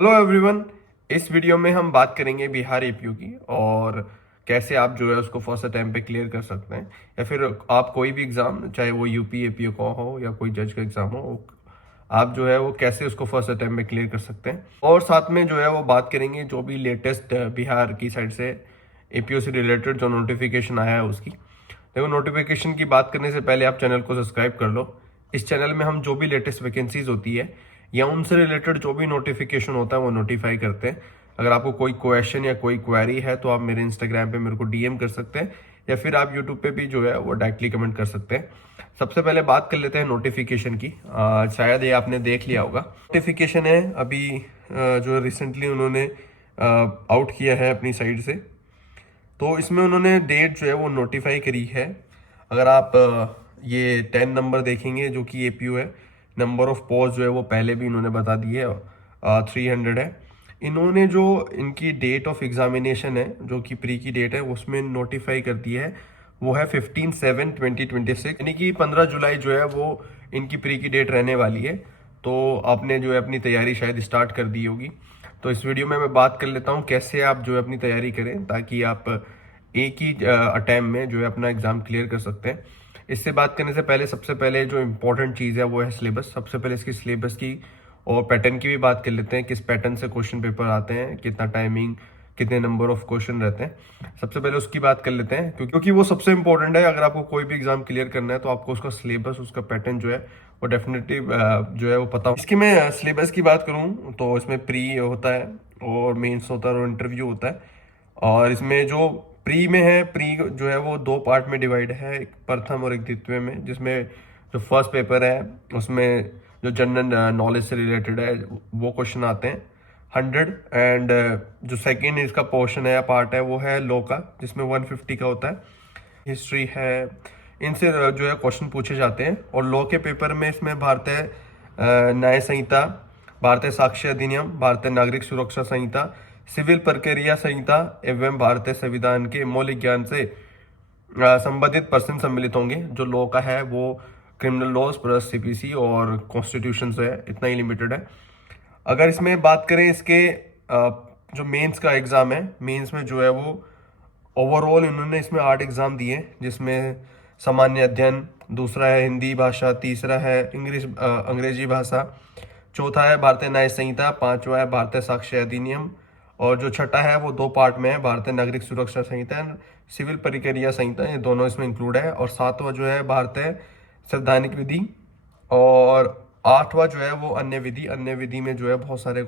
Hello everyone. इस video में हम बात करेंगे बिहार एपीयू की और कैसे आप जो है उसको फर्स्ट अटेम्प्ट पे क्लियर कर सकते हैं, या फिर आप कोई भी एग्जाम, चाहे वो यूपी एपीयू का हो या कोई जज का एग्जाम हो, आप जो है वो कैसे उसको फर्स्ट अटेम्प्ट में क्लियर कर सकते हैं। और साथ में जो है वो बात करेंगे जो भी लेटेस्ट बिहार की साइड से एपीयू से रिलेटेड जो नोटिफिकेशन आया है उसकी। देखो, नोटिफिकेशन की बात करने से पहले आप चैनल को सब्सक्राइब कर लो। इस चैनल में हम जो भी लेटेस्ट वैकेंसीज होती है या उनसे रिलेटेड जो भी नोटिफिकेशन होता है वो नोटिफाई करते हैं। अगर आपको कोई क्वेश्चन या कोई क्वेरी है तो आप मेरे इंस्टाग्राम पे मेरे को डीएम कर सकते हैं, या फिर आप यूट्यूब पे भी जो है वो डायरेक्टली कमेंट कर सकते हैं। सबसे पहले बात कर लेते हैं नोटिफिकेशन की। शायद ये आपने देख लिया होगा, नोटिफिकेशन है अभी जो रिसेंटली उन्होंने आउट किया है अपनी साइड से। तो इसमें उन्होंने डेट जो है वो नोटिफाई करी है। अगर आप ये 10 नंबर देखेंगे जो कि एपीयू है, नंबर ऑफ पोस्ट जो है वो पहले भी इन्होंने बता दी है, 300 है। इन्होंने जो इनकी डेट ऑफ एग्जामिनेशन है जो कि प्री की डेट है उसमें नोटिफाई कर दी है, वो है 15/7/2026, यानी कि 15 जुलाई जो है वो इनकी प्री की डेट रहने वाली है। तो आपने जो है अपनी तैयारी शायद स्टार्ट कर दी होगी। तो इस वीडियो में मैं बात कर लेता हूँ कैसे आप जो है अपनी तैयारी करें ताकि आप एक ही अटैम्प्ट में जो है अपना एग्जाम क्लियर कर सकते हैं। इससे बात करने से पहले सबसे पहले जो इम्पोर्टेंट चीज़ है वो है सिलेबस। सबसे पहले इसकी सिलेबस की और पैटर्न की भी बात कर लेते हैं, किस पैटर्न से क्वेश्चन पेपर आते हैं, कितना टाइमिंग, कितने नंबर ऑफ क्वेश्चन रहते हैं। सबसे पहले उसकी बात कर लेते हैं क्योंकि वो सबसे इंपॉर्टेंट है। अगर आपको कोई भी एग्जाम क्लियर करना है तो आपको उसका सिलेबस, उसका पैटर्न जो है वो डेफिनेटली जो है वो पता हो। इसकी मैं सिलेबस की बात करूँ तो इसमें प्री होता है और मेंस होता है और इंटरव्यू होता है। और इसमें जो प्री में है, प्री जो है वो दो पार्ट में डिवाइड है, एक प्रथम और एक द्वितीय में। जिसमें जो फर्स्ट पेपर है उसमें जो जनरल नॉलेज से रिलेटेड है वो क्वेश्चन आते हैं 100। एंड जो सेकेंड इसका पोर्शन है या पार्ट है वो है लॉ का, जिसमें 150 का होता है। हिस्ट्री है, इनसे जो है क्वेश्चन पूछे जाते हैं। और लॉ के पेपर में इसमें भारतीय न्याय संहिता, भारतीय साक्ष्य अधिनियम, भारतीय नागरिक सुरक्षा संहिता, सिविल प्रक्रिया संहिता एवं भारतीय संविधान के मौलिक ज्ञान से संबंधित पर्सन सम्मिलित होंगे। जो लॉ का है वो क्रिमिनल लॉज प्लस सीपीसी और कॉन्स्टिट्यूशन से है, इतना ही लिमिटेड है। अगर इसमें बात करें इसके जो मेंस का एग्ज़ाम है, मेंस में जो है वो ओवरऑल इन्होंने इसमें 8 एग्ज़ाम दिए, जिसमें सामान्य अध्ययन, दूसरा है हिंदी भाषा, तीसरा है अंग्रेजी भाषा, चौथा है भारतीय न्याय संहिता, पांचवा है भारतीय साक्ष्य अधिनियम, और जो छठा है वो दो पार्ट में है, भारतीय नागरिक सुरक्षा संहिता एंड सिविल प्रक्रिया संहिता, ये दोनों इसमें इंक्लूड है। और सातवां जो है भारतीय संवैधानिक विधि, और आठवां जो है वो अन्य विधि। अन्य विधि में जो है बहुत सारे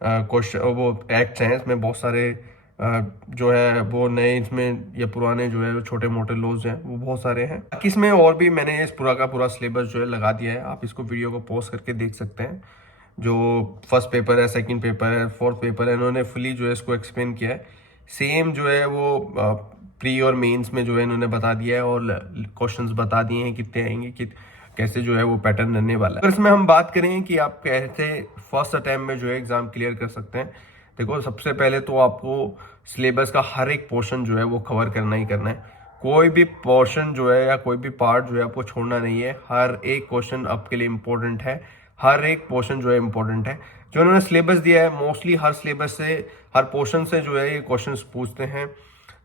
क्वेश्चन, वो एक्ट्स हैं, इसमें बहुत सारे जो है वो नए, इसमें या पुराने जो है छोटे मोटे लॉज हैं वो बहुत सारे हैं। बाकी इसमें और भी मैंने इस पूरा का पूरा सिलेबस जो है लगा दिया है, आप इसको वीडियो को पॉज करके देख सकते हैं। जो फर्स्ट पेपर है, सेकंड पेपर है, फोर्थ पेपर है, इन्होंने फुली जो है इसको एक्सप्लेन किया है। सेम जो है वो प्री और मेंस में जो है इन्होंने बता दिया है, और क्वेश्चंस बता दिए हैं कितने आएंगे, कैसे जो है वो पैटर्न रहने वाला है। अगर इसमें हम बात करें कि आप कैसे फर्स्ट अटैम्प्ट में जो है एग्जाम क्लियर कर सकते हैं, देखो सबसे पहले तो आपको सिलेबस का हर एक पोर्शन जो है वो कवर करना ही करना है। कोई भी पोर्शन जो है या कोई भी पार्ट जो है आपको छोड़ना नहीं है। हर एक क्वेश्चन आपके लिए इम्पोर्टेंट है, हर एक पोर्शन जो है इम्पोर्टेंट है। जो उन्होंने सिलेबस दिया है मोस्टली हर सिलेबस से, हर पोर्शन से जो है ये क्वेश्चंस पूछते हैं।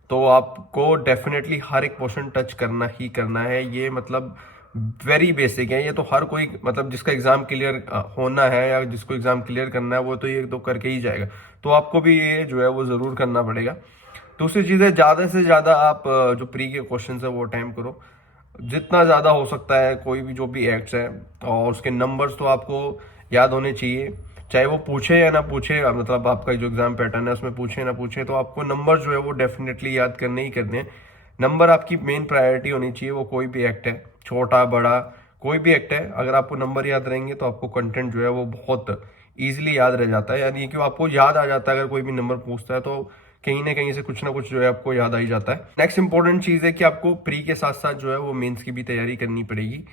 तो आपको डेफिनेटली हर एक पोर्शन टच करना ही करना है। ये मतलब वेरी बेसिक है, ये तो हर कोई, मतलब जिसका एग्जाम क्लियर होना है या जिसको एग्जाम क्लियर करना है वो तो ये तो करके ही जाएगा। तो आपको भी ये जो है वो ज़रूर करना पड़ेगा। दूसरी चीज़ है, ज़्यादा से ज़्यादा आप जो प्री के क्वेश्चन है वो अटैम्प्ट करो, जितना ज़्यादा हो सकता है। कोई भी जो भी एक्ट्स है और उसके नंबर्स तो आपको याद होने चाहिए, चाहे वो पूछे या ना पूछे, मतलब आपका जो एग्जाम पैटर्न है उसमें पूछे ना पूछे, तो आपको नंबर जो है वो डेफिनेटली याद करने ही करने हैं। नंबर आपकी मेन प्रायोरिटी होनी चाहिए। वो कोई भी एक्ट है, छोटा बड़ा कोई भी एक्ट है, अगर आपको नंबर याद रहेंगे तो आपको कंटेंट जो है वो बहुत ईजिली याद रह जाता है। यानी कि आपको याद आ जाता है, अगर कोई भी नंबर पूछता है तो कहीं ना कहीं से कुछ ना कुछ जो है आपको याद आ ही जाता है। नेक्स्ट इंपॉर्टेंट चीज़ है कि आपको प्री के साथ साथ जो है वो मेंस की भी तैयारी करनी पड़ेगी।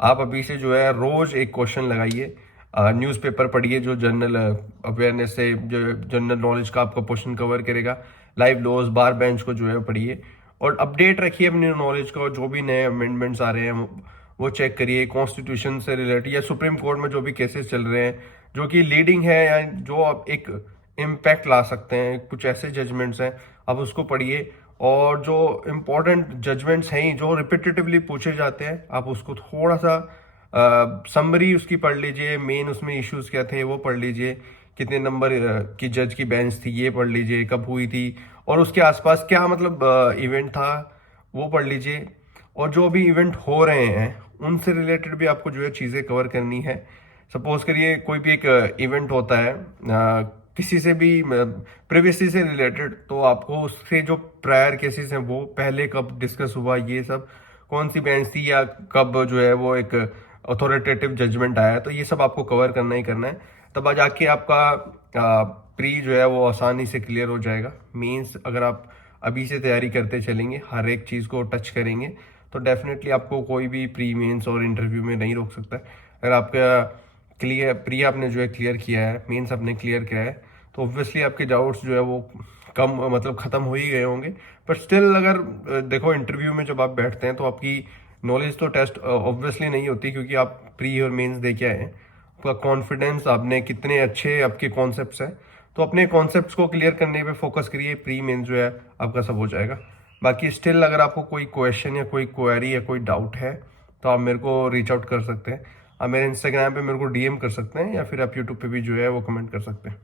आप अभी से जो है रोज एक क्वेश्चन लगाइए, न्यूज़पेपर पढ़िए जो जनरल अवेयरनेस से, जो जनरल नॉलेज का आपका क्वेश्चन कवर करेगा। लाइव लॉज, बार बेंच को जो है पढ़िए और अपडेट रखिए अपनी नॉलेज को। जो भी नए अमेंडमेंट्स आ रहे हैं वो चेक करिए। कॉन्स्टिट्यूशन से रिलेटेड या सुप्रीम कोर्ट में जो भी केसेस चल रहे हैं, जो कि लीडिंग है या जो आप एक इम्पैक्ट ला सकते हैं, कुछ ऐसे जजमेंट्स हैं, आप उसको पढ़िए। और जो इम्पोर्टेंट जजमेंट्स हैं जो रिपीटेटिवली पूछे जाते हैं, आप उसको थोड़ा सा समरी उसकी पढ़ लीजिए, मेन उसमें इश्यूज क्या थे वो पढ़ लीजिए, कितने नंबर की जज की बेंच थी ये पढ़ लीजिए, कब हुई थी, और उसके आसपास क्या मतलब इवेंट था वो पढ़ लीजिए। और जो भी इवेंट हो रहे हैं उनसे रिलेटेड भी आपको जो है चीज़ें कवर करनी है। सपोज करिए कोई भी एक इवेंट होता है किसी से भी प्रिवेसी से रिलेटेड, तो आपको उससे जो प्रायर केसेस हैं वो पहले कब डिस्कस हुआ, ये सब कौन सी बेंच थी, या कब जो है वो एक अथॉरिटेटिव जजमेंट आया, तो ये सब आपको कवर करना ही करना है। तब आ जाके आपका प्री जो है वो आसानी से क्लियर हो जाएगा। मीन्स अगर आप अभी से तैयारी करते चलेंगे, हर एक चीज़ को टच करेंगे, तो डेफिनेटली आपको कोई भी प्री मेंस और इंटरव्यू में नहीं रोक सकता है। अगर आपका प्री आपने जो है क्लियर किया है, मेंस आपने क्लियर किया है, तो ऑब्वियसली आपके डाउट्स जो है वो कम मतलब ख़त्म हो ही गए होंगे। बट स्टिल अगर देखो इंटरव्यू में जब आप बैठते हैं तो आपकी नॉलेज तो टेस्ट ऑब्वियसली नहीं होती, क्योंकि आप प्री और मेंस दे के आए हैं। आपका कॉन्फिडेंस, आपने कितने अच्छे आपके कॉन्सेप्ट्स हैं, तो अपने कॉन्सेप्ट्स को क्लियर करने पे फोकस करिए, प्री मेंस जो है आपका सब हो जाएगा। बाकी स्टिल अगर आपको कोई क्वेश्चन या कोई क्वेरी या कोई डाउट है तो आप मेरे को रीच आउट कर सकते हैं। आप मेरे इंस्टाग्राम पे मेरे को डीएम कर सकते हैं, या फिर आप यूट्यूब पे भी जो है वो कमेंट कर सकते हैं।